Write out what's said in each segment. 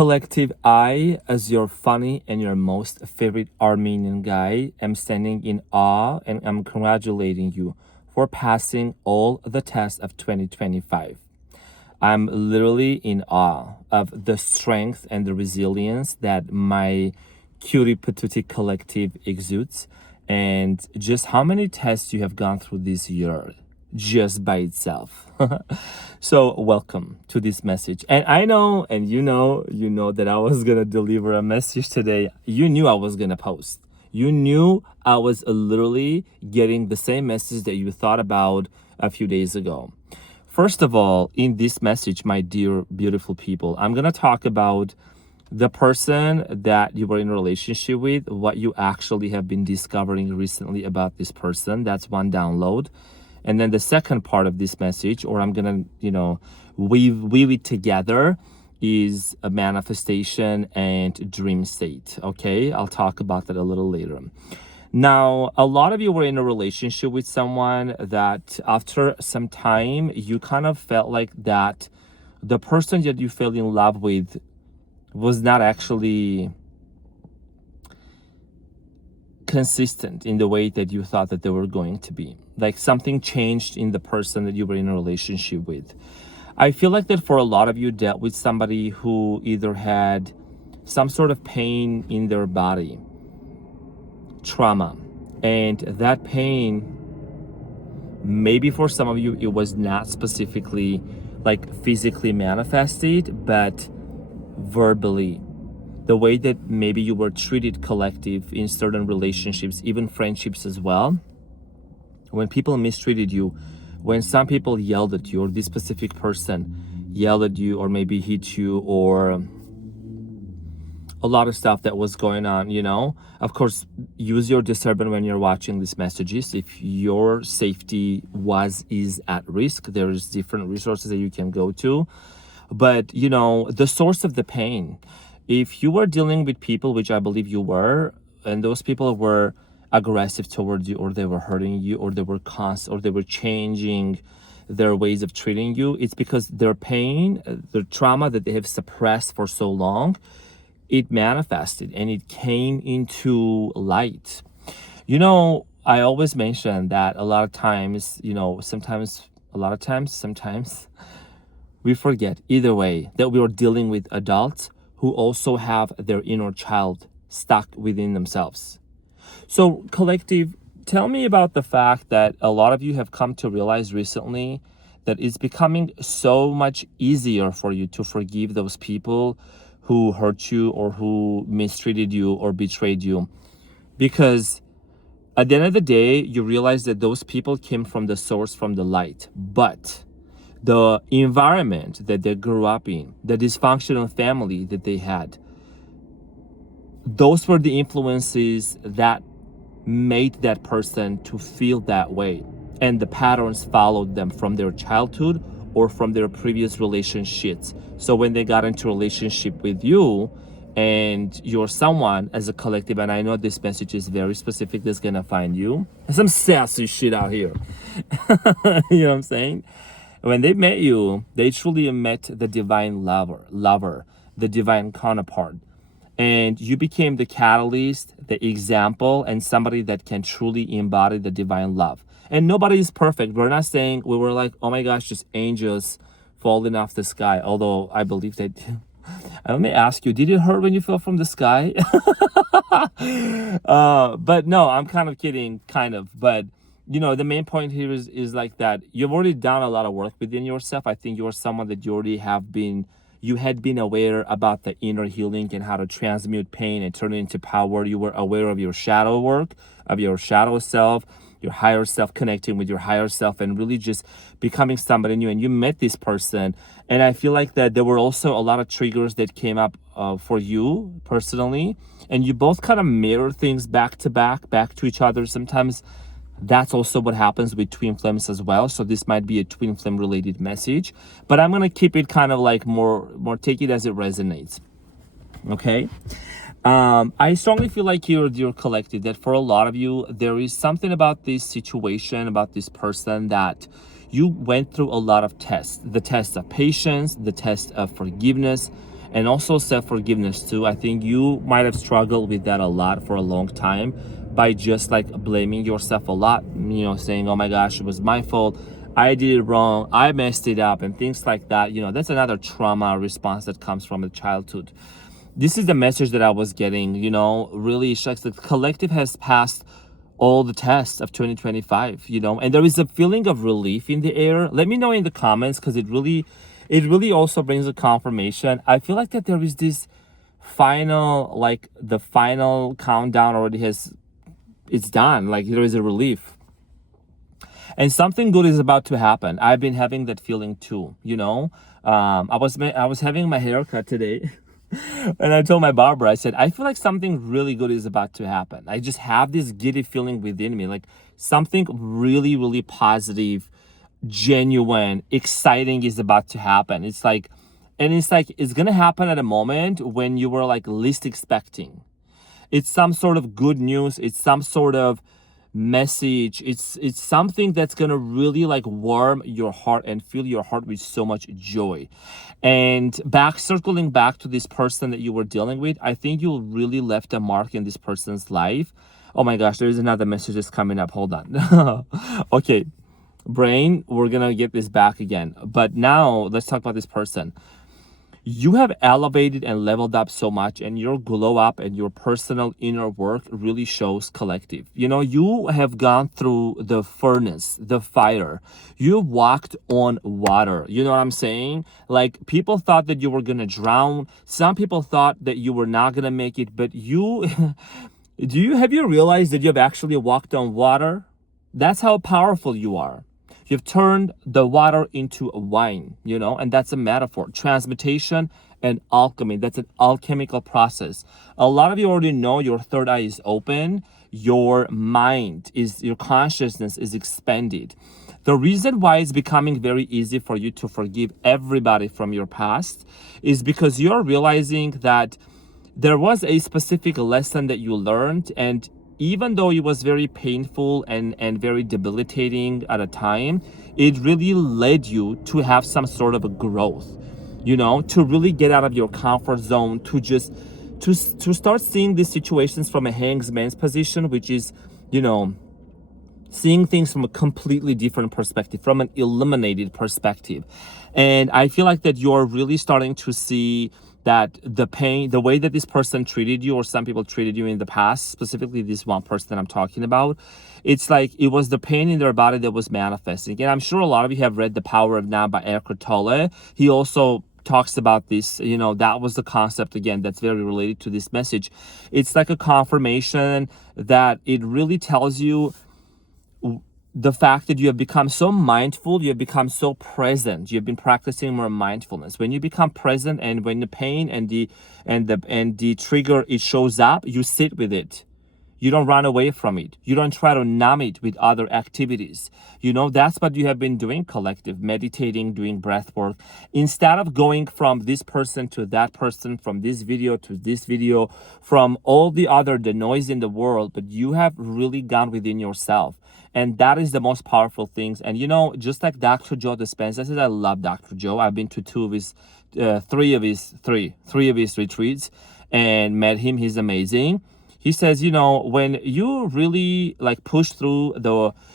Collective, I, as your funny and your most favorite Armenian guy, am standing in awe and I'm congratulating you for passing all the tests of 2025. I'm literally in awe of the strength and the resilience that my cutie patootie collective exudes, and just how many tests you have gone through this year just by itself. So welcome to this message. And I know, and you know that I was gonna deliver a message today. You knew I was gonna post. You knew I was literally getting the same message that you thought about a few days ago. First of all, in this message, my dear beautiful people, I'm gonna talk about the person that you were in a relationship with, what you actually have been discovering recently about this person. That's one download. And then the second part of this message, or I'm gonna, weave it together, is a manifestation and dream state. Okay, I'll talk about that a little later. Now, a lot of you were in a relationship with someone that after some time, you kind of felt like that the person that you fell in love with was not actually consistent in the way that you thought that they were going to be. Like something changed in the person that you were in a relationship with. I feel like that for a lot of you dealt with somebody who either had some sort of pain in their body, trauma, and that pain, maybe for some of you it was not specifically like physically manifested, but verbally. The way that maybe you were treated collective in certain relationships, even friendships as well. When people mistreated you, when some people yelled at you, or this specific person yelled at you, or maybe hit you, or a lot of stuff that was going on, Of course, use your discernment when you're watching these messages. If your safety is at risk, there's different resources that you can go to. But, the source of the pain, if you were dealing with people, which I believe you were, and those people were aggressive towards you, or they were hurting you, or they were changing their ways of treating you, it's because their pain, the trauma that they have suppressed for so long, it manifested and it came into light. I always mention that a lot of times, sometimes we forget either way that we are dealing with adults who also have their inner child stuck within themselves. So collective, tell me about the fact that a lot of you have come to realize recently that it's becoming so much easier for you to forgive those people who hurt you or who mistreated you or betrayed you. Because at the end of the day, you realize that those people came from the source, from the light. But the environment that they grew up in, the dysfunctional family that they had, those were the influences that made that person to feel that way. And the patterns followed them from their childhood or from their previous relationships. So when they got into a relationship with you and you're someone as a collective, and I know this message is very specific, that's gonna find you. There's some sassy shit out here. You know what I'm saying? When they met you, they truly met the divine lover, the divine counterpart. And you became the catalyst, the example, and somebody that can truly embody the divine love. And nobody is perfect. We're not saying we were like, oh my gosh, just angels falling off the sky. Although I believe that, let me ask you, did it hurt when you fell from the sky? But no, I'm kind of kidding, But the main point here is like that you've already done a lot of work within yourself. I think you're someone that you had been aware about the inner healing and how to transmute pain and turn it into power. You were aware of your shadow work, of your shadow self, your higher self, connecting with your higher self and really just becoming somebody new. And you met this person. And I feel like that there were also a lot of triggers that came up for you personally. And you both kind of mirror things back to each other. Sometimes that's also what happens with twin flames as well. So this might be a twin flame related message, but I'm going to keep it kind of like more take it as it resonates. Okay. I strongly feel like you're collected, that for a lot of you, there is something about this situation, about this person, that you went through a lot of tests, the test of patience, the test of forgiveness, and also self-forgiveness too. I think you might have struggled with that a lot for a long time by just like blaming yourself a lot, you know, saying, oh my gosh, it was my fault, I did it wrong, I messed it up, and things like that. You know, that's another trauma response that comes from the childhood. This is the message that I was getting, you know, really shucks. The collective has passed all the tests of 2025, you know, and there is a feeling of relief in the air. Let me know in the comments, because it really also brings a confirmation. I feel like that there is this final, like the final countdown already it's done. Like there is a relief. And something good is about to happen. I've been having that feeling too, you know. I was having my haircut today. And I told my barber, I said, I feel like something really good is about to happen. I just have this giddy feeling within me, like something really, really positive, genuine, exciting is about to happen. It's like it's gonna happen at a moment when you were like least expecting. It's some sort of good news. It's some sort of message. It's something that's gonna really like warm your heart and fill your heart with so much joy. And circling back to this person that you were dealing with, I think you really left a mark in this person's life. Oh my gosh, there's another message that's coming up. Hold on. Okay, brain, we're gonna get this back again. But now let's talk about this person. You have elevated and leveled up so much, and your glow up and your personal inner work really shows collective. You know, you have gone through the furnace, the fire. You walked on water. You know what I'm saying? Like, people thought that you were gonna drown. Some people thought that you were not gonna make it, but you have you realized that you have actually walked on water? That's how powerful you are. You've turned the water into a wine, you know, and that's a metaphor. Transmutation and alchemy, that's an alchemical process. A lot of you already know your third eye is open. Your consciousness is expanded. The reason why it's becoming very easy for you to forgive everybody from your past is because you're realizing that there was a specific lesson that you learned, and even though it was very painful and very debilitating at a time, it really led you to have some sort of a growth, you know, to really get out of your comfort zone, to start seeing these situations from a hangman's position, which is, you know, seeing things from a completely different perspective, from an eliminated perspective. And I feel like that you're really starting to see that the pain, the way that this person treated you, or some people treated you in the past, specifically this one person that I'm talking about, it's like it was the pain in their body that was manifesting. And I'm sure a lot of you have read The Power of Now by Eckhart Tolle. He also talks about this, you know, that was the concept again that's very related to this message. It's like a confirmation that it really tells you the fact that you have become so mindful, you have become so present, you've been practicing more mindfulness. When you become present, and when the pain and the trigger, it shows up, you sit with it. You don't run away from it. You don't try to numb it with other activities. You know, that's what you have been doing, collective, meditating, doing breath work. Instead of going from this person to that person, from this video to this video, from all the noise in the world, but you have really gone within yourself. And that is the most powerful things. And, you know, just like Dr. Joe Dispenza says, I love Dr. Joe. I've been to three of his retreats and met him. He's amazing. He says, you know, when you really like push through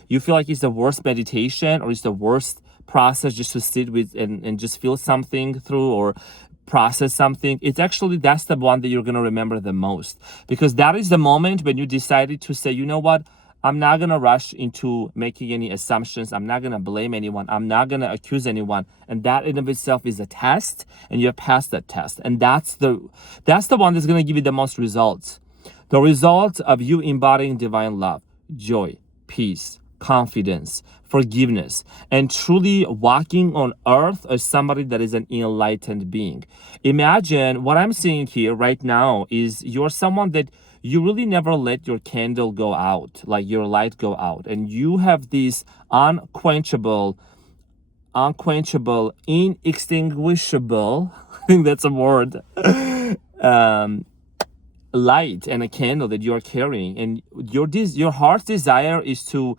you feel like it's the worst meditation, or it's the worst process just to sit with and just feel something through, or process something, it's actually, that's the one that you're going to remember the most, because that is the moment when you decided to say, you know what, I'm not going to rush into making any assumptions. I'm not going to blame anyone. I'm not going to accuse anyone. And that in of itself is a test, and you have passed that test. And that's the one that's going to give you the most results. The result of you embodying divine love, joy, peace, confidence, forgiveness, and truly walking on earth as somebody that is an enlightened being. Imagine what I'm seeing here right now is you're someone that you really never let your candle go out, like your light go out. And you have this unquenchable, inextinguishable, I think that's a word, light and a candle that you are carrying. And your heart's desire is to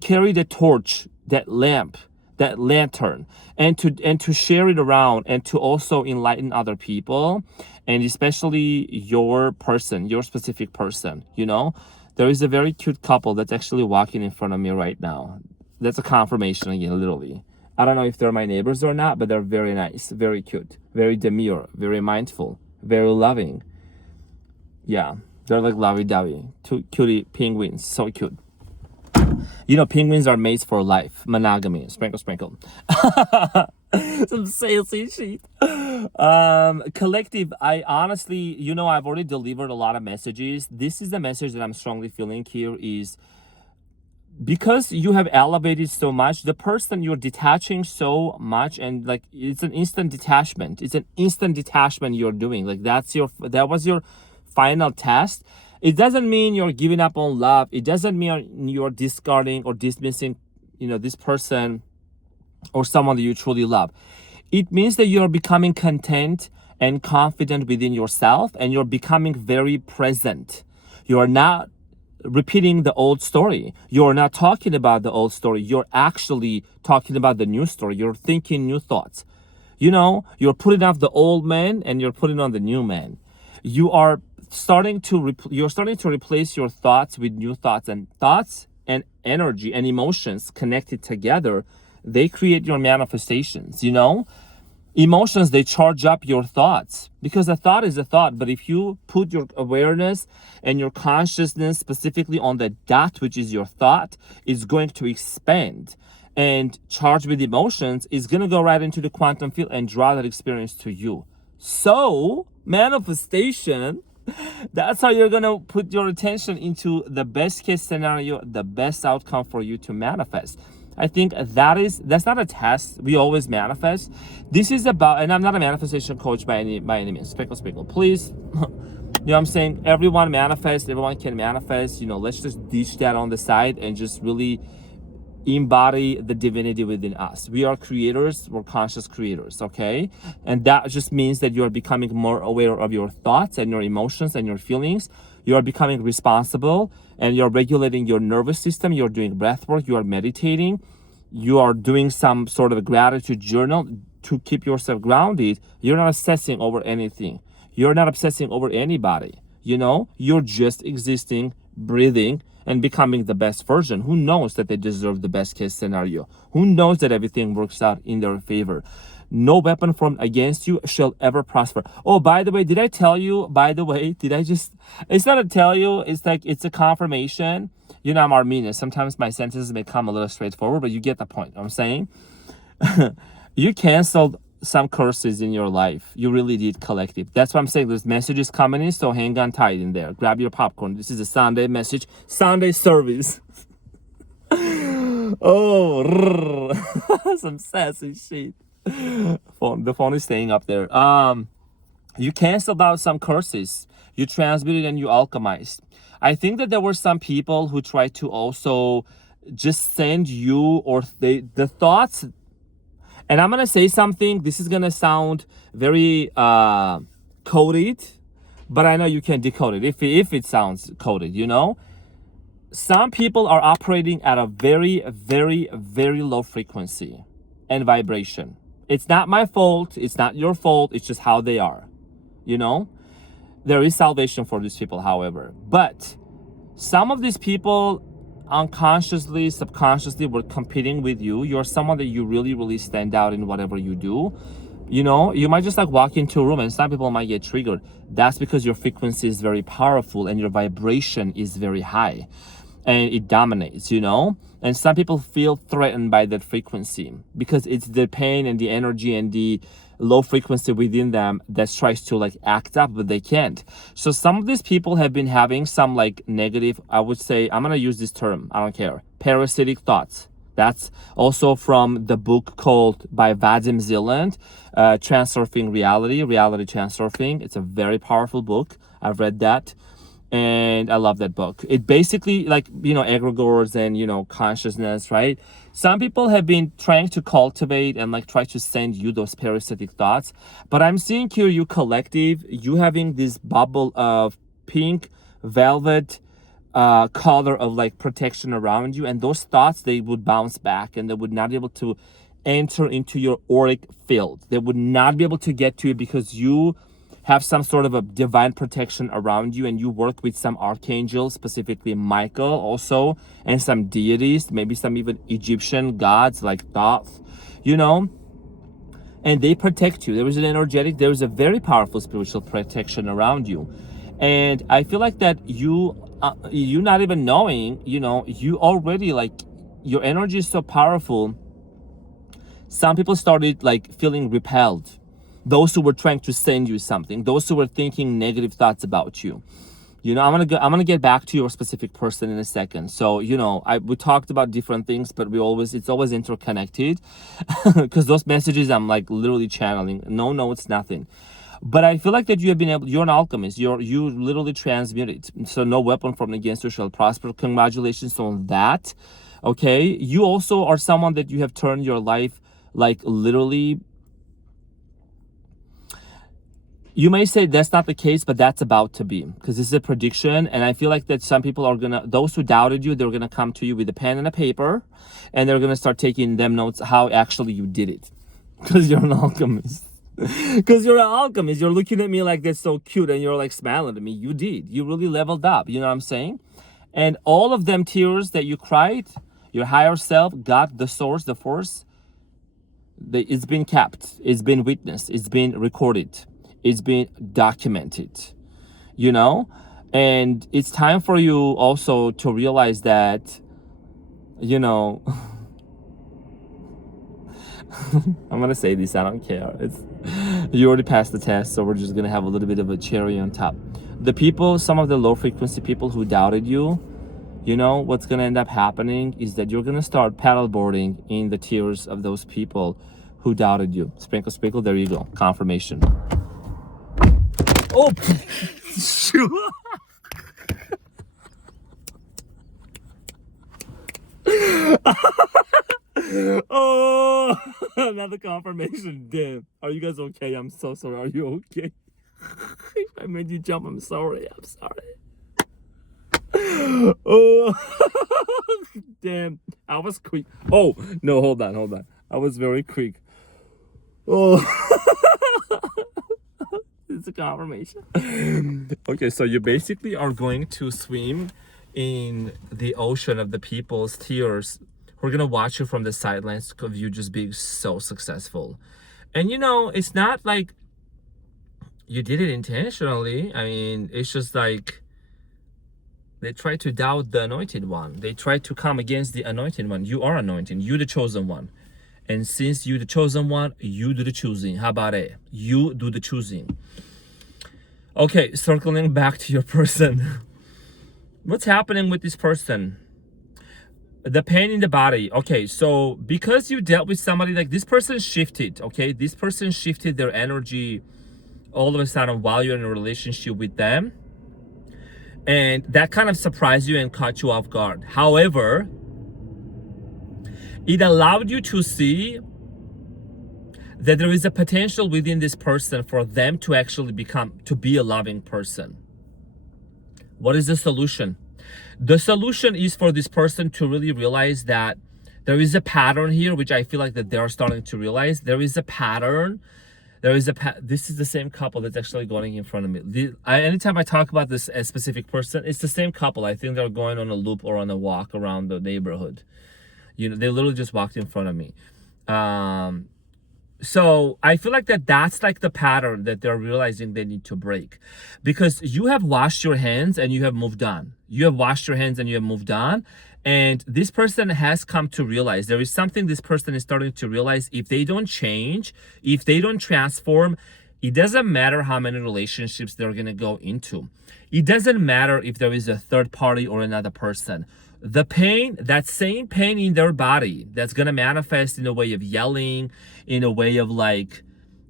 carry the torch, that lamp that lantern, and to share it around, and to also enlighten other people, and especially your person, your specific person. There is a very cute couple that's actually walking in front of me right now. That's a confirmation again, literally. I don't know if they're my neighbors or not, but they're very nice, very cute, very demure, very mindful, very loving. Yeah, they're like lovey-dovey. Two cutie penguins, so cute. Penguins are mates for life. Monogamy. Sprinkle, sprinkle. Some salesy shit. Collective, I honestly, I've already delivered a lot of messages. This is the message that I'm strongly feeling here is because you have elevated so much, the person you're detaching so much, and like it's an instant detachment. It's an instant detachment you're doing. Like that was your final test. It doesn't mean you're giving up on love. It doesn't mean you're discarding or dismissing, this person or someone that you truly love. It means that you're becoming content and confident within yourself, and you're becoming very present. You're not repeating the old story. You're not talking about the old story. You're actually talking about the new story. You're thinking new thoughts. You're putting off the old man and you're putting on the new man. You're starting to replace your thoughts with new thoughts, and thoughts and energy and emotions connected together, they create your manifestations. Emotions, they charge up your thoughts, because a thought is a thought. But if you put your awareness and your consciousness specifically on the dot, which is your thought, it's going to expand, and charged with emotions is going to go right into the quantum field and draw that experience to you. So manifestation, that's how you're going to put your attention into the best case scenario, the best outcome for you to manifest. I think that's not a test. We always manifest. This is about, and I'm not a manifestation coach by any means. Speckle, please. What I'm saying? Everyone manifests. Everyone can manifest. Let's just ditch that on the side and just really embody the divinity within us. We are creators. We're conscious creators, okay? And that just means that you are becoming more aware of your thoughts and your emotions and your feelings. You are becoming responsible, and you're regulating your nervous system. You're doing breath work. You are meditating. You are doing some sort of a gratitude journal to keep yourself grounded. You're not obsessing over anything. You're not obsessing over anybody. You're just existing, breathing, and becoming the best version. Who knows that they deserve the best case scenario? Who knows that everything works out in their favor? No weapon formed against you shall ever prosper. Oh, by the way, did I tell you? It's not a tell you, it's a confirmation. I'm Armenian. Sometimes my sentences may come a little straightforward, but you get the point. I'm saying you canceled some curses in your life. You really did, collective. That's what I'm saying. There's messages coming in, so hang on tight in there. Grab your popcorn. This is a Sunday message, Sunday service. Oh, some sassy shit. The phone is staying up there. You canceled out some curses. You transmuted and you alchemized. I think that there were some people who tried to also just send you or the thoughts. And I'm gonna say something. This is gonna sound very coded, but I know you can decode it if it sounds coded. Some people are operating at a very, very, very low frequency and vibration. It's not my fault. It's not your fault. It's just how they are. There is salvation for these people, however. But some of these people unconsciously, subconsciously were competing with you. You're someone that you really, really stand out in whatever you do. You might just walk into a room and some people might get triggered. That's because your frequency is very powerful and your vibration is very high. And it dominates, and some people feel threatened by that frequency because it's the pain and the energy and the low frequency within them that tries to act up, but they can't. So some of these people have been having some negative, I would say, I'm going to use this term, I don't care, parasitic thoughts. That's also from the book called by Vadim Zeland, Transurfing Reality Transurfing. It's a very powerful book. I've read that. And I love that book. It basically egregores and, consciousness, right? Some people have been trying to cultivate and try to send you those parasitic thoughts. But I'm seeing here, you collective, you having this bubble of pink velvet color of protection around you. And those thoughts, they would bounce back and they would not be able to enter into your auric field. They would not be able to get to you because you have some sort of a divine protection around you, and you work with some archangels, specifically Michael also, and some deities, maybe some even Egyptian gods like Thoth, you know, and they protect you. There is a very powerful spiritual protection around you. And I feel like that you not even knowing, you know, you already, like, your energy is so powerful. Some people started like feeling repelled. Those who were trying to send you something, those who were thinking negative thoughts about you. You know, I'm gonna get back to your specific person in a second. So, you know, we talked about different things, but it's always interconnected because those messages I'm like literally channeling. No, it's nothing. But I feel like that you're an alchemist. You literally transmute it. So no weapon formed against you shall prosper. Congratulations on that. Okay. You also are someone that you have turned your life, like, literally. You may say that's not the case, but that's about to be, because this is a prediction. And I feel like that some people are those who doubted you, they're gonna come to you with a pen and a paper, and they're gonna start taking them notes how actually you did it, because you're an alchemist. Because you're an alchemist. You're looking at me like that's so cute, and you're like smiling at me. You did. You really leveled up. You know what I'm saying? And all of them tears that you cried, your higher self, God, the source, the force, it's been kept. It's been witnessed. It's been recorded. It's been documented, you know? And it's time for you also to realize that, you know, I'm going to say this, I don't care. You already passed the test, so we're just going to have a little bit of a cherry on top. The people, some of the low frequency people who doubted you, you know, what's going to end up happening is that you're going to start paddleboarding in the tears of those people who doubted you. Sprinkle, sprinkle, there you go. Confirmation. Oh, shoot. Oh, another confirmation. Damn. Are you guys okay? I'm so sorry. Are you okay? If I made you jump, I'm sorry. I'm sorry. Oh, damn. I was quick. Oh, no, hold on. I was very quick. Oh. It's a confirmation. Okay, so you basically are going to swim in the ocean of the people's tears. We're gonna watch you from the sidelines of you just being so successful. And you know, it's not like you did it intentionally. I mean, it's just like they try to doubt the anointed one. They try to come against the anointed one. You are anointed. You're the chosen one. And since you're the chosen one, you do the choosing. How about it? You do the choosing. Okay, circling back to your person. What's happening with this person? The pain in the body. Okay, so because you dealt with somebody, like, this person shifted, okay? This person shifted their energy all of a sudden while you're in a relationship with them. And that kind of surprised you and caught you off guard. However, it allowed you to see that there is a potential within this person for them to actually be a loving person. What is the solution? The solution is for this person to really realize that there is a pattern here, which I feel like that they're starting to realize. There is a pattern. This is the same couple that's actually going in front of me. Anytime I talk about this a specific person, it's the same couple. I think they're going on a loop or on a walk around the neighborhood. You know, they literally just walked in front of me. So I feel like that's like the pattern that they're realizing they need to break, because you have washed your hands and you have moved on. You have washed your hands and you have moved on. And this person has come to realize there is something this person is starting to realize. If they don't change, if they don't transform, it doesn't matter how many relationships they're going to go into. It doesn't matter if there is a third party or another person. The pain, that same pain in their body, that's going to manifest in a way of yelling, in a way of, like,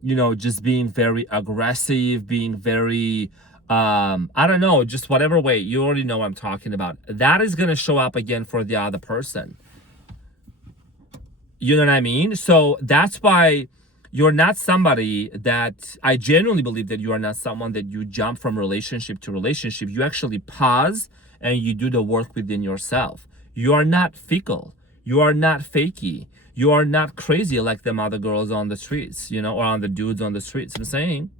you know, just being very aggressive, being very, I don't know, just whatever way. You already know what I'm talking about. That is going to show up again for the other person. You know what I mean? So that's why you're not somebody that, I genuinely believe that you are not someone that you jump from relationship to relationship. You actually pause and you do the work within yourself. You are not fickle. You are not fakey. You are not crazy like them other girls on the streets, you know, or on the dudes on the streets. I'm saying.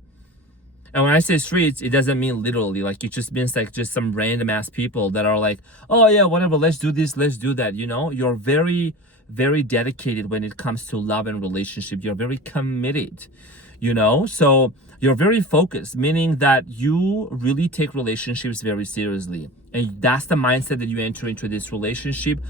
And when I say streets, it doesn't mean literally. Like, it just means like just some random ass people that are like, oh yeah, whatever, let's do this, let's do that. You know, you're very, very dedicated when it comes to love and relationship. You're very committed, you know? So you're very focused, meaning that you really take relationships very seriously. And that's the mindset that you enter into this relationship.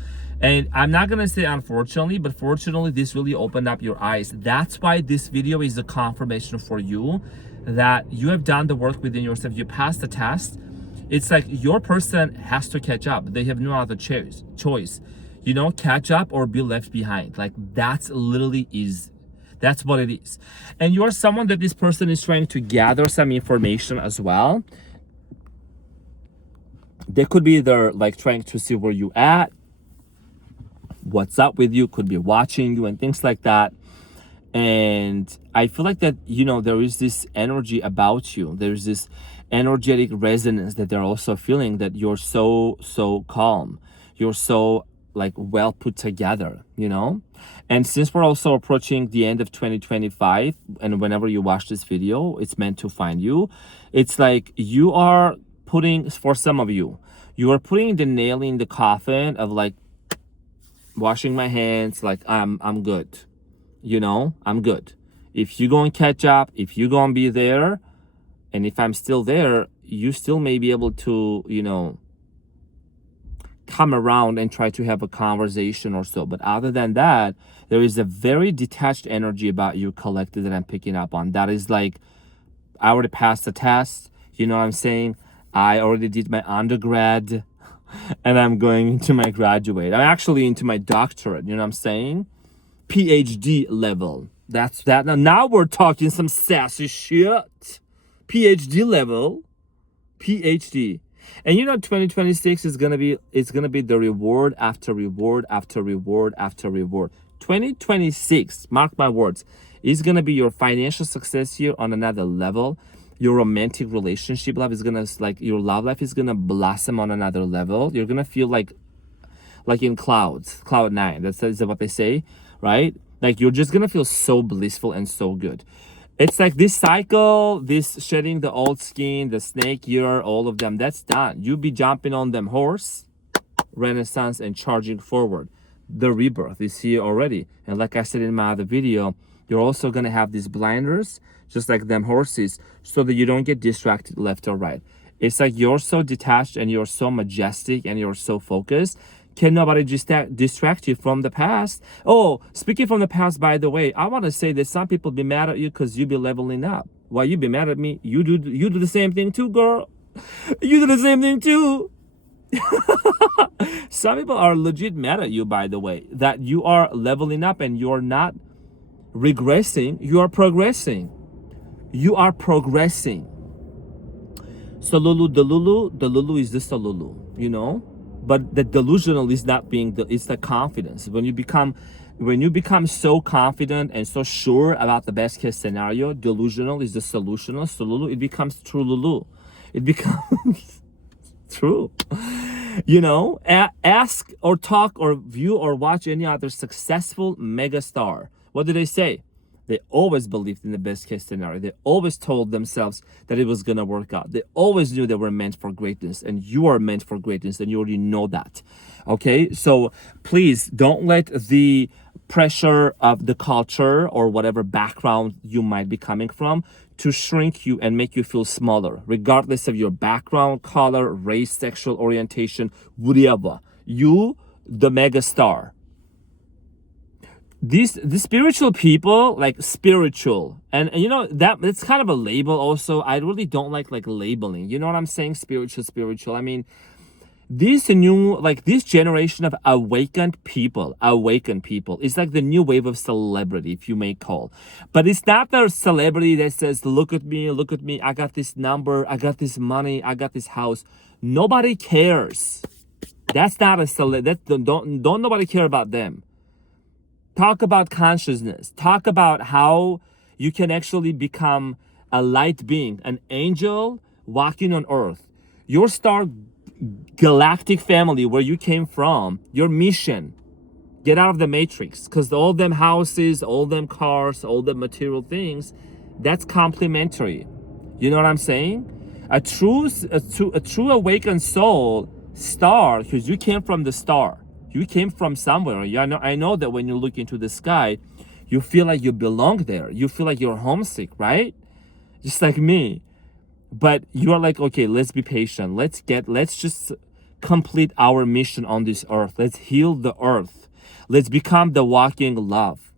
And I'm not going to say unfortunately, but fortunately, this really opened up your eyes. That's why this video is a confirmation for you that you have done the work within yourself. You passed the test. It's like your person has to catch up. They have no other choice. You know, catch up or be left behind. Like, that's literally that's what it is. And you're someone that this person is trying to gather some information as well. They could be there like trying to see where you at, what's up with you, could be watching you and things like that. And I feel like that, you know, there is this energy about you. There's this energetic resonance that they're also feeling, that you're so calm. You're so like well put together, you know? And since we're also approaching the end of 2025, and whenever you watch this video, it's meant to find you. It's like you are putting, for some of you, you are putting the nail in the coffin of like washing my hands, like I'm good. You know, I'm good. If you gonna catch up, if you gonna be there, and if I'm still there, you still may be able to, you know, come around and try to have a conversation or so. But other than that, there is a very detached energy about you collected that I'm picking up on. That is like, I already passed the test. You know what I'm saying? I already did my undergrad and I'm going into my graduate. I'm actually into my doctorate. You know what I'm saying? PhD level. That's that. Now we're talking some sassy shit. PhD level. PhD. And you know 2026 is gonna be, it's gonna be the reward after reward after reward after reward. 2026, mark my words, is gonna be your financial success year on another level. Your romantic relationship life is gonna, like, your love life is gonna blossom on another level. You're gonna feel like in clouds, cloud nine. That's what they say, right? Like, you're just gonna feel so blissful and so good. It's like this cycle, this shedding the old skin, the snake year, all of them, that's done. You be jumping on them horse, renaissance, and charging forward. The rebirth is here already. And like I said in my other video, you're also gonna have these blinders, just like them horses, so that you don't get distracted left or right. It's like you're so detached and you're so majestic and you're so focused. Can nobody just distract you from the past? Oh, speaking from the past, by the way, I want to say that some people be mad at you because you be leveling up. Why you be mad at me? You do the same thing too, girl. You do the same thing too. Some people are legit mad at you, by the way, that you are leveling up and you're not regressing. You are progressing. You are progressing. So Lulu, the Lulu is just a Lulu, you know? But the delusional is not being it's the confidence. When you become so confident and so sure about the best case scenario, delusional is the solutional. So Lulu, it becomes true Lulu. It becomes true. You know, ask or talk or view or watch any other successful megastar. What do they say? They always believed in the best case scenario. They always told themselves that it was going to work out. They always knew they were meant for greatness, and you are meant for greatness, and you already know that. Okay, so please don't let the pressure of the culture or whatever background you might be coming from to shrink you and make you feel smaller, regardless of your background, color, race, sexual orientation, whatever. You, the mega star. The spiritual people, like spiritual, and you know that's kind of a label also. I really don't like labeling, you know what I'm saying? Spiritual. I mean, this generation of awakened people is like the new wave of celebrity, if you may call. But it's not the celebrity that says, look at me, I got this number, I got this money, I got this house. Nobody cares. That's not a don't nobody care about them. Talk about consciousness. Talk about how you can actually become a light being, an angel walking on earth. Your star galactic family, where you came from, your mission Get out of the matrix, because all them houses, all them cars, all the material things, that's complementary. You know what I'm saying? A true awakened soul star, because you came from the star. You came from somewhere. I know that when you look into the sky, you feel like you belong there. You feel like you're homesick, right? Just like me. But you are like, okay, let's be patient. Let's just complete our mission on this earth. Let's heal the earth. Let's become the walking love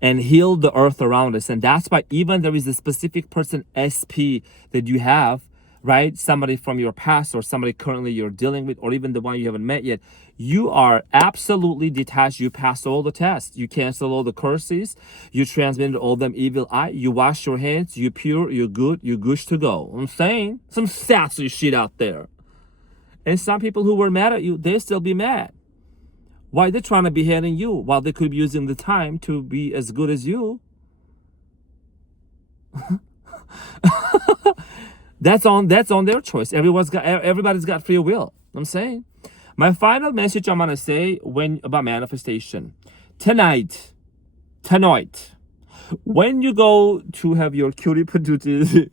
and heal the earth around us. And that's why even there is a specific person, SP, that you have, right? Somebody from your past or somebody currently you're dealing with, or even the one you haven't met yet. You are absolutely detached. You passed all the tests. You cancel all the curses. You transmitted all them evil eye. You wash your hands. You pure. You're good. You're good to go. I'm saying some sassy shit out there. And some people who were mad at you, they still be mad. Why they're trying to be beheading you while they could be using the time to be as good as you? That's on their choice. Everybody's got free will. I'm saying. My final message I'm gonna say about manifestation. Tonight, when you go to have your cutie patootie,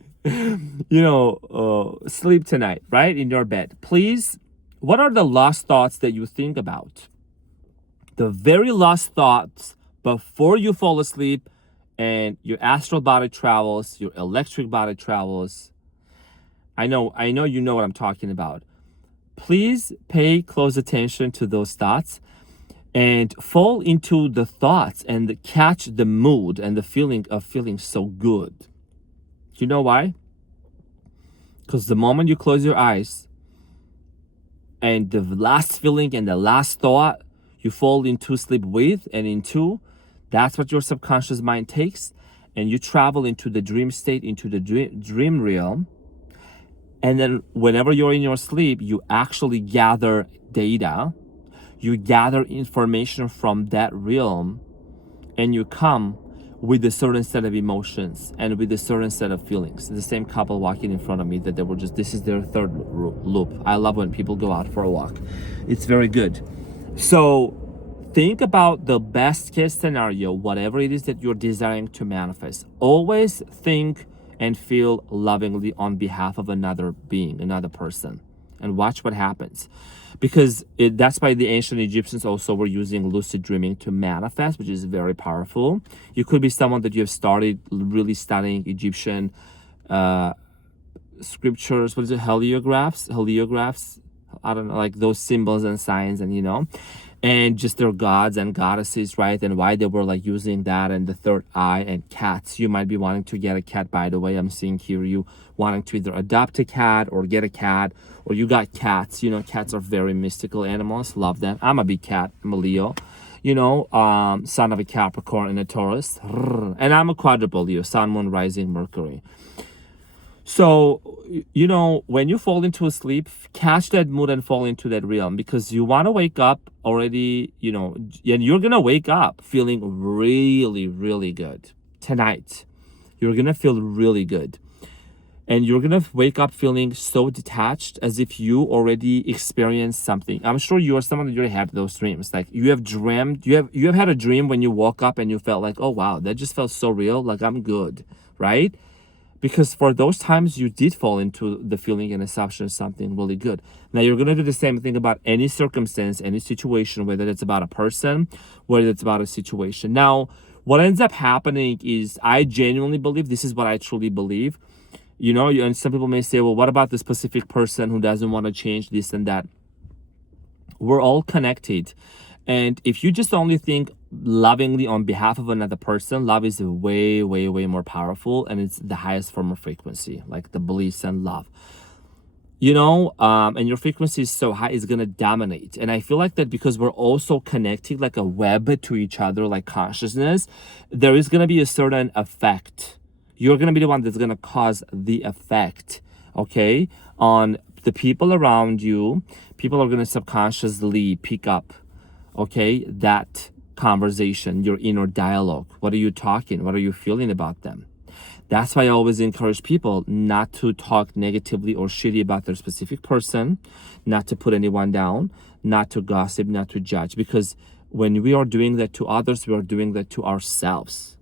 sleep tonight, right, in your bed, please, what are the last thoughts that you think about? The very last thoughts before you fall asleep and your astral body travels, your electric body travels. I know you know what I'm talking about. Please pay close attention to those thoughts and fall into the thoughts and catch the mood and the feeling of feeling so good. Do you know why? Because the moment you close your eyes and the last feeling and the last thought you fall into sleep with and into, that's what your subconscious mind takes, and you travel into the dream state, into the dream realm. And then whenever you're in your sleep, you actually gather data, you gather information from that realm, and you come with a certain set of emotions and with a certain set of feelings. The same couple walking in front of me that they were this is their third loop. I love when people go out for a walk. It's very good. So think about the best case scenario, whatever it is that you're desiring to manifest. Always think and feel lovingly on behalf of another being, another person, and watch what happens. Because that's why the ancient Egyptians also were using lucid dreaming to manifest, which is very powerful. You could be someone that you have started really studying Egyptian scriptures. What is it? Heliographs. I don't know, like those symbols and signs, and and just their gods and goddesses, right? And why they were like using that, and the third eye and cats. You might be wanting to get a cat, by the way. I'm seeing here you wanting to either adopt a cat or get a cat, or you got cats. Cats are very mystical animals. Love them. I'm a big cat. I'm a Leo. Son of a Capricorn and a Taurus. And I'm a quadruple Leo, Sun, Moon, Rising, Mercury. So, when you fall into a sleep, catch that mood and fall into that realm, because you want to wake up already, and you're going to wake up feeling really, really good tonight. You're going to feel really good. And you're going to wake up feeling so detached, as if you already experienced something. I'm sure you are someone that you had those dreams. Like you have dreamed, you have had a dream when you woke up and you felt like, oh, wow, that just felt so real. Like I'm good, right? Because for those times you did fall into the feeling and assumption of something really good. Now you're going to do the same thing about any circumstance, any situation, whether it's about a person, whether it's about a situation. Now, what ends up happening is, I genuinely believe, this is what I truly believe, and some people may say, well, what about the specific person who doesn't want to change this and that? We're all connected. And if you just only think lovingly on behalf of another person, love is way, way, way more powerful, and it's the highest form of frequency, like the bliss and love. And your frequency is so high, it's gonna dominate. And I feel like that because we're also connected like a web to each other, like consciousness, there is gonna be a certain effect. You're gonna be the one that's gonna cause the effect, okay, on the people around you. People are gonna subconsciously pick up, okay, that conversation, your inner dialogue. What are you talking? What are you feeling about them? That's why I always encourage people not to talk negatively or shitty about their specific person, not to put anyone down, not to gossip, not to judge, because when we are doing that to others, we are doing that to ourselves.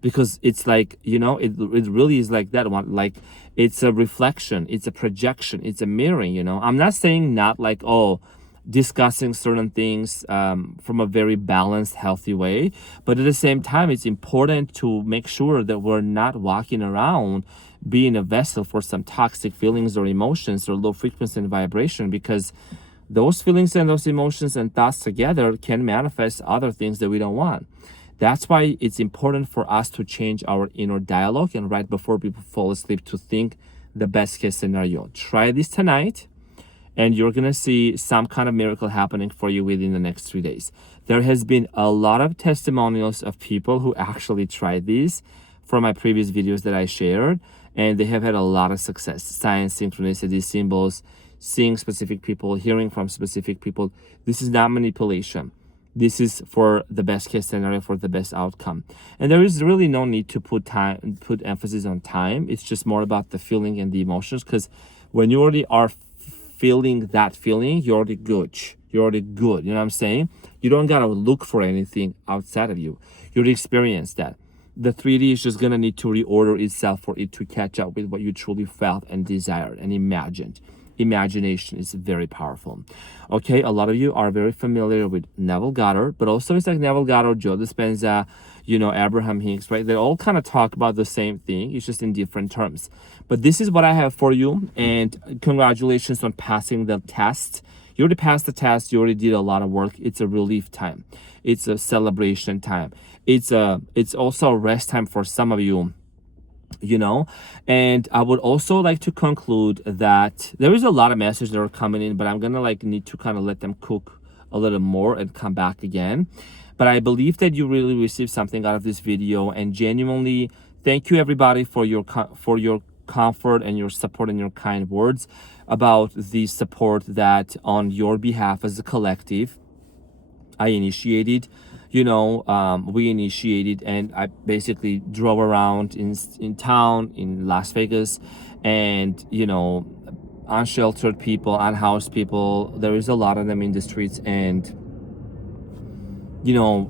Because it's like, you know, it really is like that one. Like, it's a reflection, it's a projection, it's a mirroring, you know. I'm not saying not like, oh, discussing certain things from a very balanced, healthy way. But at the same time, it's important to make sure that we're not walking around being a vessel for some toxic feelings or emotions or low frequency and vibration, because those feelings and those emotions and thoughts together can manifest other things that we don't want. That's why it's important for us to change our inner dialogue, and right before people fall asleep, to think the best case scenario. Try this tonight, and you're going to see some kind of miracle happening for you within the next 3 days. There has been a lot of testimonials of people who actually tried these from my previous videos that I shared, and they have had a lot of success. Signs, synchronicity, symbols, seeing specific people, hearing from specific people. This is not manipulation. This is for the best case scenario, for the best outcome. And there is really no need to put emphasis on time. It's just more about the feeling and the emotions, because when you already are feeling that feeling, you're already good. You're already good. You know what I'm saying? You don't gotta look for anything outside of you. You already experienced that. The 3D is just gonna need to reorder itself for it to catch up with what you truly felt and desired and imagined. Imagination is very powerful. Okay, a lot of you are very familiar with Neville Goddard, but also it's like Neville Goddard, Joe Dispenza, you know, Abraham Hicks, right? They all kind of talk about the same thing. It's just in different terms. But this is what I have for you, and congratulations on passing the test. You already passed the test. You already did a lot of work. It's a relief time. It's a celebration time. It's also a rest time for some of you, you know. And I would also like to conclude that there is a lot of messages that are coming in, but I'm gonna need to kind of let them cook a little more and come back again. But I believe that you really received something out of this video, and genuinely thank you everybody for your comfort and your support and your kind words about the support that on your behalf as a collective I initiated. You know, we initiated, and I basically drove around in town in Las Vegas, and, you know, unsheltered people, unhoused people, there is a lot of them in the streets, and, you know,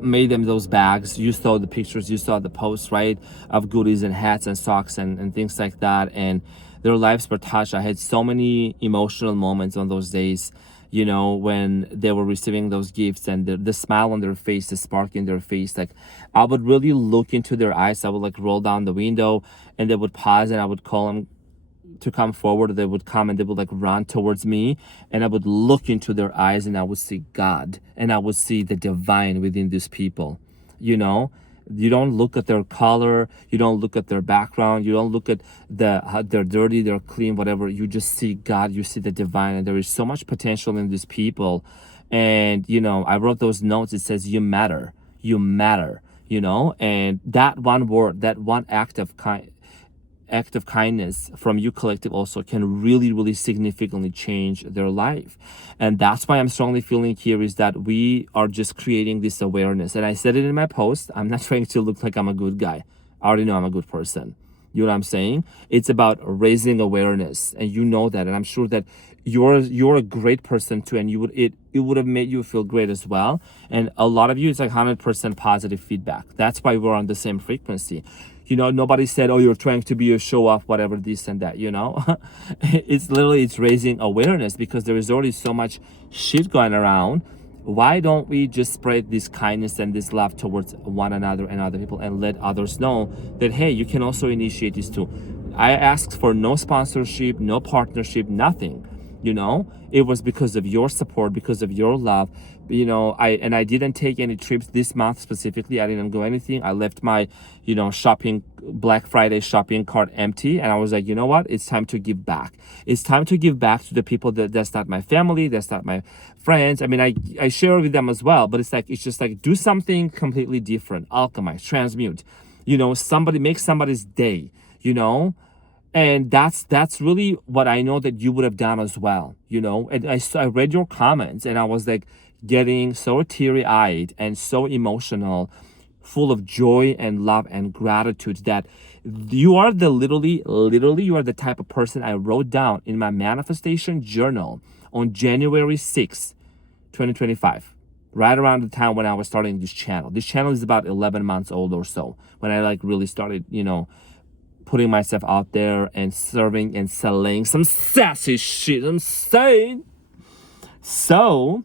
made them those bags. You saw the pictures, you saw the posts, right, of goodies and hats and socks and things like that, and their lives were touched. I had so many emotional moments on those days, you know, when they were receiving those gifts, and the smile on their face, the spark in their face. Like, I would really look into their eyes. I would roll down the window, and they would pause, and I would call them to come forward. They would come, and they would run towards me, and I would look into their eyes, and I would see God, and I would see the divine within these people. You know, you don't look at their color, you don't look at their background, you don't look at how they're dirty, they're clean, whatever. You just see God, you see the divine, and there is so much potential in these people. And, you know, I wrote those notes. It says, you matter, you know. And that one word, that one act of kindness from you collective also can really, really significantly change their life. And that's why I'm strongly feeling here is that we are just creating this awareness. And I said it in my post, I'm not trying to look like I'm a good guy. I already know I'm a good person. You know what I'm saying? It's about raising awareness, and you know that, and I'm sure that you're a great person too, and it would have made you feel great as well. And a lot of you, it's 100% positive feedback. That's why we're on the same frequency. You know, nobody said, oh, you're trying to be a show off, whatever, this and that, you know. It's raising awareness, because there is already so much shit going around. Why don't we just spread this kindness and this love towards one another and other people, and let others know that, hey, you can also initiate this too. I asked for no sponsorship, no partnership, nothing. You know, it was because of your support, because of your love. You know, I didn't take any trips this month specifically. I didn't go anything. I left my, you know, Black Friday shopping cart empty, and I was like, you know what? It's time to give back. It's time to give back to the people that's not my family, that's not my friends. I mean, I share with them as well, but it's just do something completely different. Alchemize, transmute. You know, make somebody's day. You know. And that's really what I know that you would have done as well, you know. And I read your comments, and I was getting so teary-eyed and so emotional, full of joy and love and gratitude, that you are literally you are the type of person I wrote down in my manifestation journal on January 6th, 2025. right around the time when I was starting this channel. This channel is about 11 months old or so, when I like really started, you know, putting myself out there and serving and selling some sassy shit. I'm saying. So,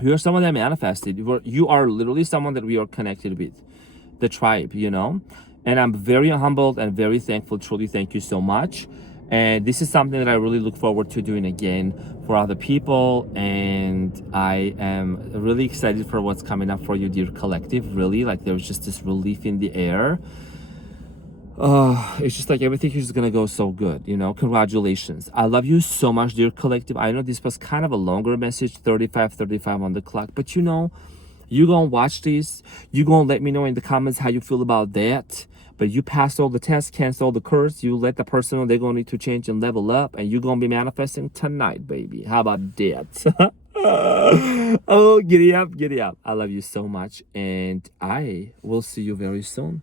you're someone that manifested. You are literally someone that we are connected with, the tribe, you know? And I'm very humbled and very thankful. Truly, thank you so much. And this is something that I really look forward to doing again for other people. And I am really excited for what's coming up for you, dear collective. Really, like there's just this relief in the air. It's just like everything is just gonna go so good, you know. Congratulations. I love you so much, dear collective. I know this was kind of a longer message, 35 on the clock, but you know, you gonna watch this, you gonna let me know in the comments how you feel about that. But you passed all the tests, cancel the curse, you let the person know they're gonna need to change and level up, and you gonna be manifesting tonight, baby. How about that? Oh, giddy up, giddy up. I love you so much, and I will see you very soon.